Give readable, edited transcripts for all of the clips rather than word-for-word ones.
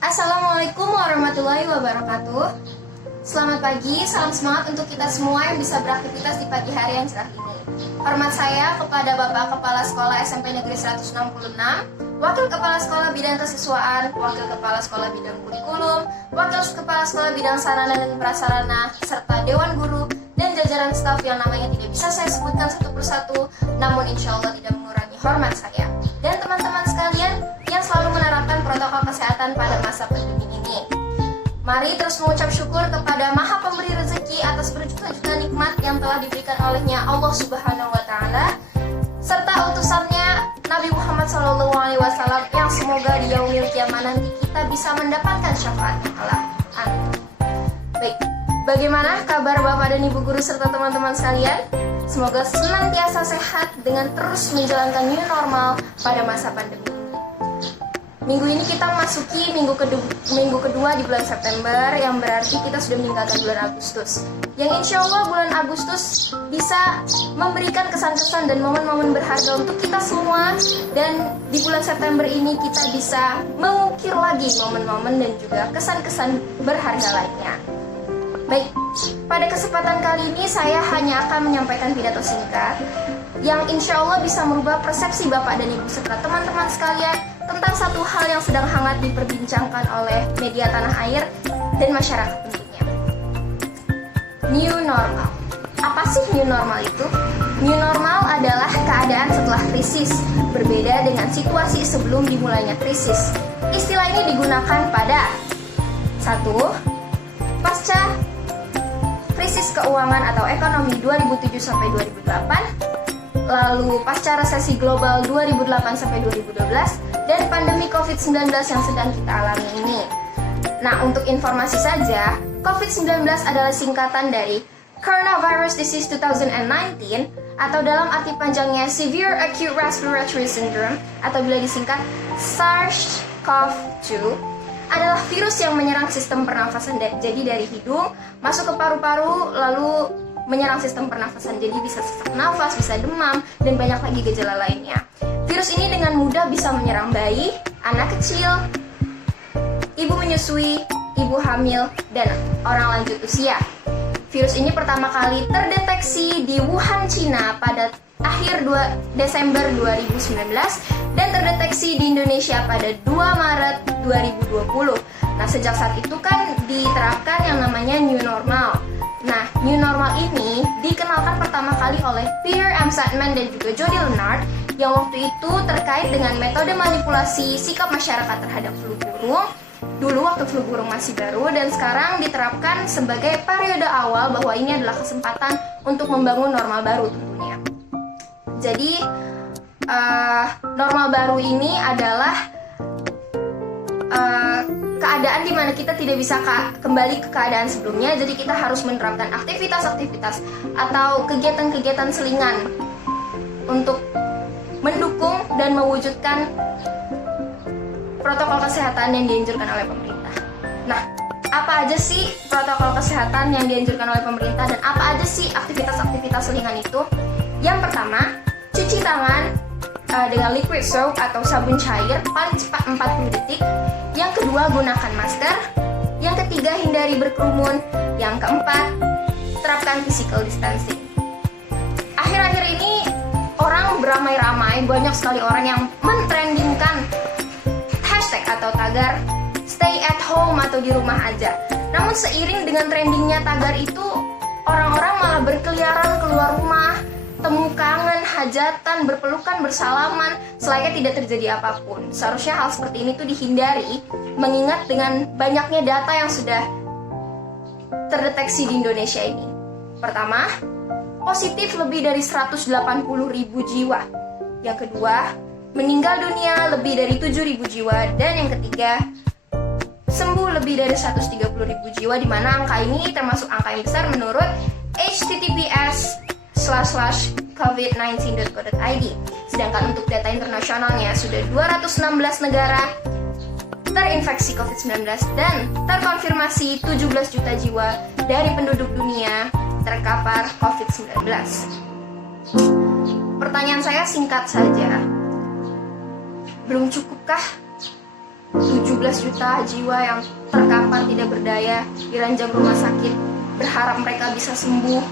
Assalamualaikum warahmatullahi wabarakatuh. Selamat pagi, salam semangat untuk kita semua yang bisa beraktivitas di pagi hari yang cerah ini. Hormat saya kepada Bapak Kepala Sekolah SMP Negeri 166, Wakil Kepala Sekolah Bidang Kesiswaan, Wakil Kepala Sekolah Bidang Kurikulum, Wakil Kepala Sekolah Bidang Sarana dan Prasarana, serta Dewan Guru dan jajaran staf yang namanya tidak bisa saya sebutkan satu persatu, namun insya Allah tidak mengurangi hormat saya. Dan teman-teman sekalian yang selalu menerapkan protokol kesehatan pada masa pandemi ini. Mari terus mengucap syukur kepada Maha Pemberi rezeki atas berjuta-juta nikmat yang telah diberikan olehnya Allah Subhanahu wa Ta'ala, serta utusannya Nabi Muhammad SAW yang semoga di yaumil kiamat nanti kita bisa mendapatkan syafaatnya Allah. Amin. Baik, bagaimana kabar Bapak dan Ibu guru serta teman-teman sekalian? Semoga senantiasa sehat dengan terus menjalankan new normal pada masa pandemi ini. Minggu ini kita masuki minggu kedua di bulan September, yang berarti kita sudah meninggalkan bulan Agustus. Yang insya Allah bulan Agustus bisa memberikan kesan-kesan dan momen-momen berharga untuk kita semua. Dan di bulan September ini kita bisa mengukir lagi momen-momen dan juga kesan-kesan berharga lainnya. Baik, pada kesempatan kali ini saya hanya akan menyampaikan pidato singkat yang insya Allah bisa merubah persepsi Bapak dan Ibu serta teman-teman sekalian tentang satu hal yang sedang hangat diperbincangkan oleh media tanah air dan masyarakat tentunya. New normal. Apa sih new normal itu? New normal adalah keadaan setelah krisis, berbeda dengan situasi sebelum dimulainya krisis. Istilah ini digunakan pada 1. Pasca krisis keuangan atau ekonomi 2007-2008, lalu pasca resesi global 2008-2012, dan pandemi COVID-19 yang sedang kita alami ini. Nah, untuk informasi saja, COVID-19 adalah singkatan dari Coronavirus Disease 2019 atau dalam arti panjangnya Severe Acute Respiratory Syndrome atau bila disingkat SARS-CoV-2 adalah virus yang menyerang sistem pernafasan, jadi dari hidung masuk ke paru-paru lalu menyerang sistem pernafasan, jadi bisa sesak nafas, bisa demam, dan banyak lagi gejala lainnya. Virus ini dengan mudah bisa menyerang bayi, anak kecil, ibu menyusui, ibu hamil, dan orang lanjut usia. Virus ini pertama kali terdeteksi di Wuhan, Cina pada akhir Desember 2019 dan terdeteksi di Indonesia pada 2 Maret 2020. Nah, sejak saat itu kan diterapkan yang namanya new normal. Nah, new normal ini dikenalkan pertama kali oleh Peter M. Sattman dan juga Jody Lennard yang waktu itu terkait dengan metode manipulasi sikap masyarakat terhadap flu burung. Dulu waktu flu burung masih baru dan sekarang diterapkan sebagai periode awal bahwa ini adalah kesempatan untuk membangun normal baru tentunya. Jadi normal baru ini adalah keadaan di mana kita tidak bisa kembali ke keadaan sebelumnya. Jadi kita harus menerapkan aktivitas-aktivitas atau kegiatan-kegiatan selingan untuk mendukung dan mewujudkan protokol kesehatan yang dianjurkan oleh pemerintah. Nah, apa aja sih protokol kesehatan yang dianjurkan oleh pemerintah dan apa aja sih aktivitas-aktivitas selingan itu? Yang pertama, cuci tangan dengan liquid soap atau sabun cair paling cepat 40 detik. Yang kedua, gunakan masker. Yang ketiga, hindari berkerumun. Yang keempat, terapkan physical distancing. Akhir-akhir ini orang beramai-ramai, banyak sekali orang yang mentrendingkan hashtag atau tagar stay at home atau di rumah aja. Namun seiring dengan trendingnya tagar itu, orang-orang malah berkeliaran keluar rumah, temu kangen, hajatan, berpelukan, bersalaman, selayaknya tidak terjadi apapun. Seharusnya hal seperti ini tuh dihindari, mengingat dengan banyaknya data yang sudah terdeteksi di Indonesia ini. Pertama, positif lebih dari 180.000 jiwa. Yang kedua, meninggal dunia lebih dari 7.000 jiwa. Dan yang ketiga, sembuh lebih dari 130.000 jiwa, di mana angka ini termasuk angka yang besar menurut https://covid19.co.id. Sedangkan untuk data internasionalnya sudah 216 negara terinfeksi COVID-19 dan terkonfirmasi 17 juta jiwa dari penduduk dunia terkapar COVID-19. Pertanyaan saya singkat saja. Belum cukupkah 17 juta jiwa yang terkapar tidak berdaya di ranjang rumah sakit, berharap mereka bisa sembuh,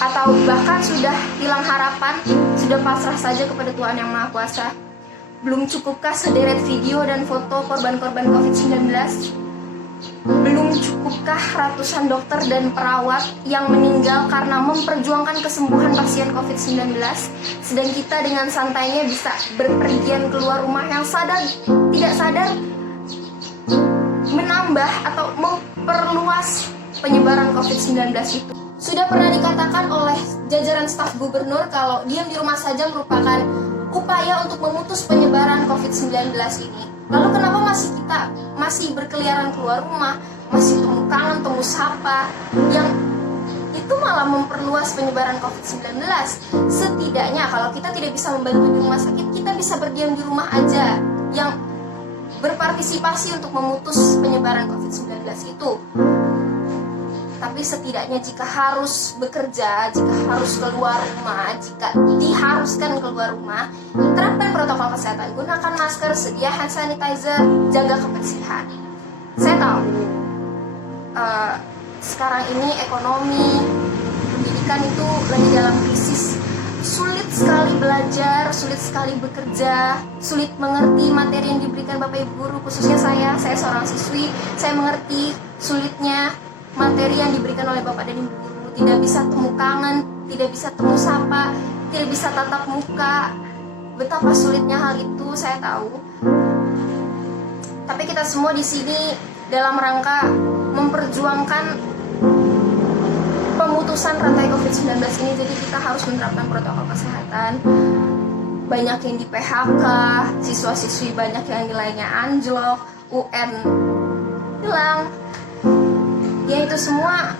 atau bahkan sudah hilang harapan, sudah pasrah saja kepada Tuhan Yang Maha Kuasa. Belum cukupkah sederet video dan foto korban-korban COVID-19? Belum cukupkah ratusan dokter dan perawat yang meninggal karena memperjuangkan kesembuhan pasien COVID-19? Sedang kita dengan santainya bisa berpergian keluar rumah yang tidak sadar menambah atau memperluas penyebaran COVID-19 itu. Sudah pernah dikatakan oleh jajaran staf gubernur kalau diam di rumah saja merupakan upaya untuk memutus penyebaran COVID-19 ini. Lalu kenapa kita masih berkeliaran keluar rumah, masih temu kangen, temu sapa, yang itu malah memperluas penyebaran COVID-19? Setidaknya kalau kita tidak bisa membantu di rumah sakit, kita bisa berdiam di rumah aja, yang berpartisipasi untuk memutus penyebaran COVID-19 itu. Tapi setidaknya jika harus bekerja, jika harus keluar rumah, jika diharuskan keluar rumah, terapkan protokol kesehatan, gunakan masker, sedia hand sanitizer, jaga kebersihan. Saya tahu sekarang ini ekonomi, pendidikan itu lagi dalam krisis. Sulit sekali belajar, sulit sekali bekerja, sulit mengerti materi yang diberikan Bapak Ibu Guru, khususnya saya seorang siswi. Saya mengerti sulitnya materi yang diberikan oleh Bapak dan Ibu Guru. Tidak bisa temu kangen, tidak bisa temu sapa, tidak bisa tatap muka. Betapa sulitnya hal itu, saya tahu. Tapi kita semua di sini dalam rangka memperjuangkan pemutusan rantai COVID-19 ini, jadi kita harus menerapkan protokol kesehatan. Banyak yang di PHK, siswa-siswi banyak yang nilainya anjlok, UN hilang. Ya itu semua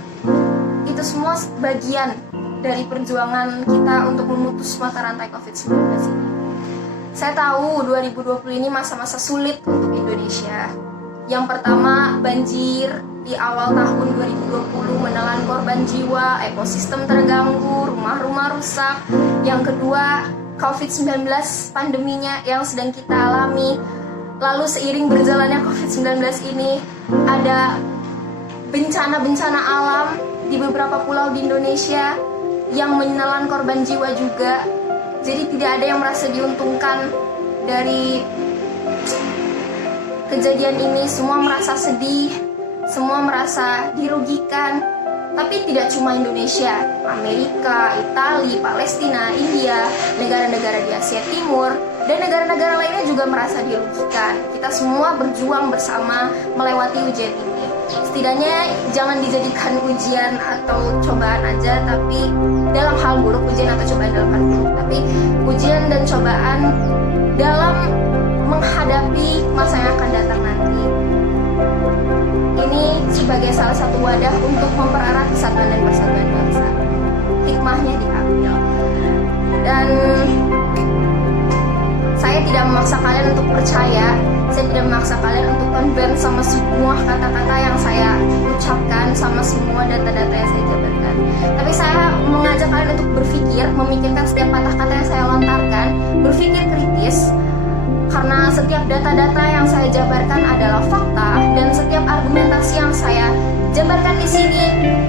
bagian dari perjuangan kita untuk memutus mata rantai COVID-19 ini. Saya tahu 2020 ini masa-masa sulit untuk Indonesia. Yang pertama, banjir di awal tahun 2020 menelan korban jiwa, ekosistem terganggu, rumah-rumah rusak. Yang kedua, COVID-19 pandeminya yang sedang kita alami. Lalu seiring berjalannya COVID-19 ini, ada bencana-bencana alam di beberapa pulau di Indonesia yang menelan korban jiwa juga. Jadi tidak ada yang merasa diuntungkan dari kejadian ini. Semua merasa sedih, semua merasa dirugikan. Tapi tidak cuma Indonesia, Amerika, Italia, Palestina, India, negara-negara di Asia Timur, dan negara-negara lainnya juga merasa dirugikan. Kita semua berjuang bersama melewati ujian ini. Setidaknya jangan dijadikan ujian atau cobaan aja, tapi dalam hal buruk, ujian atau cobaan dalam hal buruk, tapi ujian dan cobaan dalam menghadapi masa yang akan datang nanti. Ini sebagai salah satu wadah untuk mempererat kesatuan dan persatuan bangsa. Hikmahnya diambil. Dan saya tidak memaksa kalian untuk percaya, saya tidak memaksa kalian untuk convince sama semua kata-kata yang saya ucapkan, sama semua data-data yang saya jabarkan. Tapi saya mengajak kalian untuk berpikir, memikirkan setiap patah kata yang saya lontarkan, berpikir kritis, karena setiap data-data yang saya jabarkan adalah fakta, dan setiap argumentasi yang saya jabarkan di sini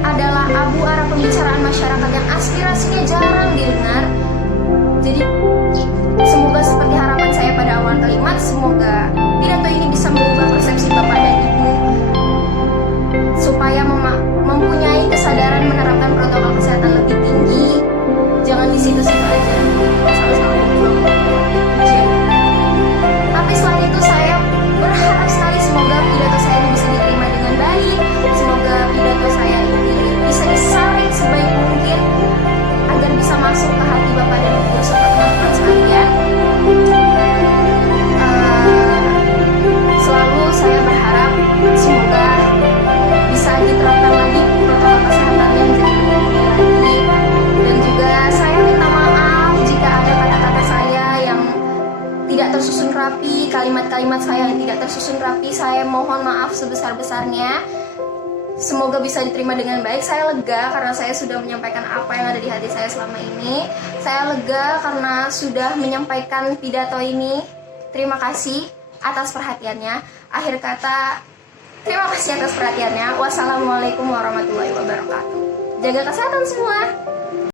adalah abu arah pembicaraan masyarakat yang aspirasinya jarang didengar. Jadi semoga seperti harapan saya pada awal kalimat, semoga pidato ini bisa mengubah persepsi Bapak dan Ibu supaya mempunyai kesadaran menerapkan protokol kesehatan lebih tinggi. Jangan di situ-situ aja, sama-sama berjuang. Tapi selain itu saya berharap sekali semoga pidato saya ini bisa diterima dengan baik. Semoga pidato saya ini bisa disaring sebaik mungkin agar bisa masuk ke hati Bapak dan Ibu serta teman-teman sekalian. Selalu saya berharap semoga bisa diterapkan lagi protokol kesehatan yang jadi lebih lagi. Dan juga saya minta maaf jika ada kata-kata saya yang tidak tersusun rapi, kalimat-kalimat saya yang tidak tersusun rapi. Saya mohon maaf sebesar-besarnya. Semoga bisa diterima dengan baik. Saya lega karena saya sudah menyampaikan apa yang ada di hati saya selama ini. Saya lega karena sudah menyampaikan pidato ini. Terima kasih. atas perhatiannya. Akhir kata, terima kasih atas perhatiannya. Wassalamualaikum warahmatullahi wabarakatuh. Jaga kesehatan semua.